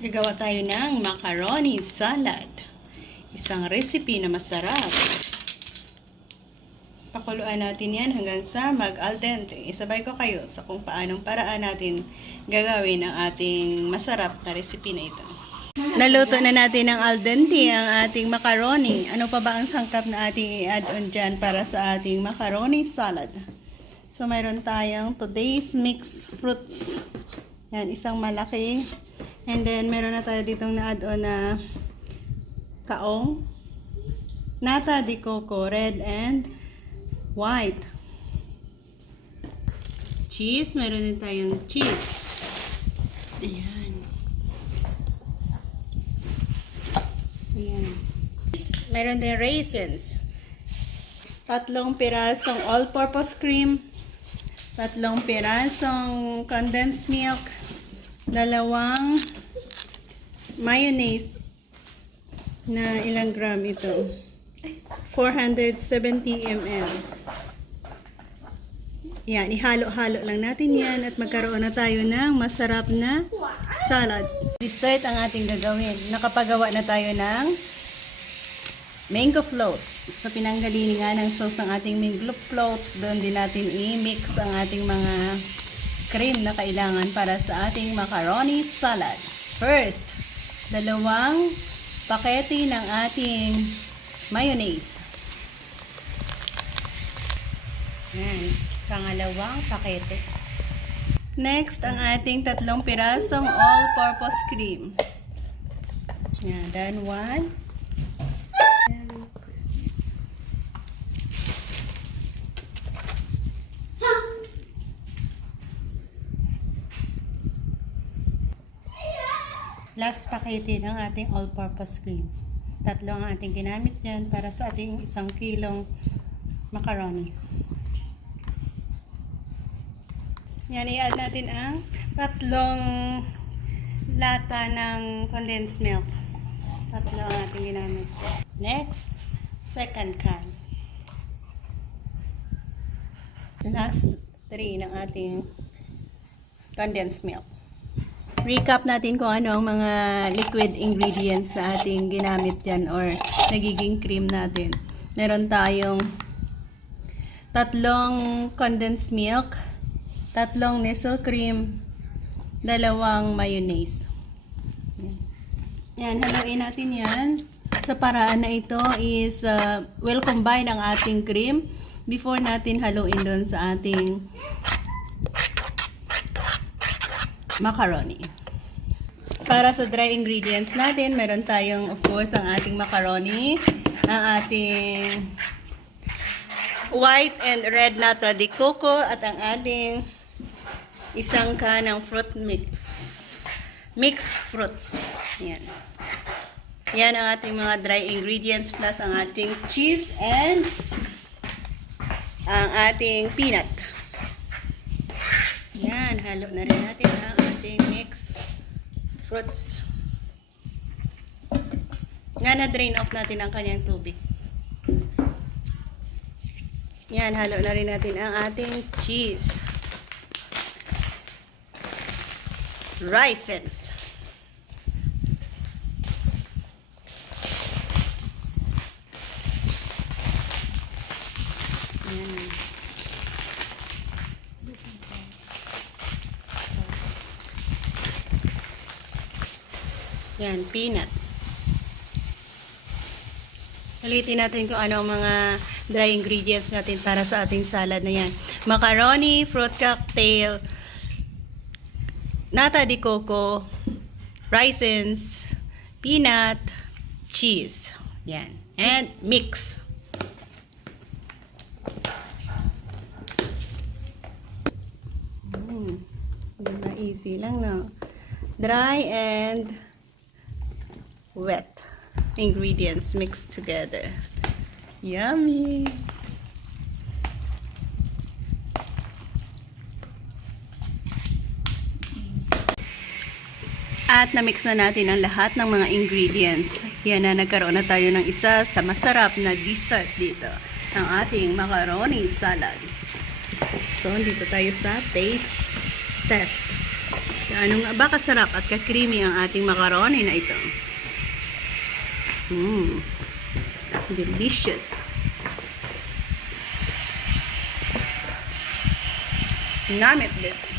Gagawa tayo ng macaroni salad. Isang recipe na masarap. Pakuluan natin yan hanggang sa mag-al dente. Isabay ko kayo sa kung paanong paraan natin gagawin ang ating masarap na recipe na ito. Naluto na natin ng al dente ang ating macaroni. Ano pa ba ang sangkap na ating i-add on dyan para sa ating macaroni salad? So, mayroon tayong today's mixed fruits. Yan, isang malaki. And then, meron na tayo ditong na-add-on na kaong, nata de coco, red and white. Cheese, meron din tayong cheese. Ayan. So, yan. Meron din raisins. 3 pirasong all-purpose cream. 3 pirasong condensed milk. 2 mayonnaise na ilang gram ito. 470 ml. Yan, ihalo-halo lang natin yan at magkaroon na tayo ng masarap na salad. Dessert ang ating gagawin. Nakapagawa na tayo ng mango float. Sa pinanggalingan ng sauce ng ating mango float, doon din natin i-mix ang ating mga cream na kailangan para sa ating macaroni salad. First, 2 pakete ng ating mayonnaise. Yan, pangalawang pakete. Next, ang ating 3 pirasong all-purpose cream. Yan, then 1. Last pakete ng ating all-purpose cream. 3 ang ating ginamit dyan para sa ating 1 kilong macaroni. Yan, i-add natin ang 3 lata ng condensed milk. 3 ang ating ginamit. Next, second can. Last 3 ng ating condensed milk. Recap natin kung ano ang mga liquid ingredients na ating ginamit dyan or nagiging cream natin. Meron tayong 3 condensed milk, 3 nestle cream, 2 mayonnaise. Yan, haluin natin yan. Sa paraan na ito is we'll combine ang ating cream before natin haluin doon sa ating macaroni. Para sa dry ingredients natin, meron tayong of course ang ating macaroni, ang ating white and red nata de coco at ang ating 1 can ng fruit mixed fruits. Yan. Yan ang ating mga dry ingredients plus ang ating cheese and ang ating peanut. Yan, halo na rin natin ang ating mixed fruits. Nga na-drain off natin ang kanyang tubig. Yan, halo na rin natin ang ating cheese. Raisins. Yan. Yan, peanut. Ulitin natin kung ano ang mga dry ingredients natin para sa ating salad na yan. Macaroni, fruit cocktail, nata de coco, raisins, peanut, cheese. Yan. And mix. Easy lang, no? Dry and wet ingredients mixed together. Yummy! At na-mix na natin ang lahat ng mga ingredients. Yan na, nagkaroon na tayo ng isa sa masarap na dessert dito. Ang ating macaroni salad. So, dito tayo sa taste test. Gaano nga ba kasarap at ka-creamy ang ating macaroni na ito. Delicious. Namit din.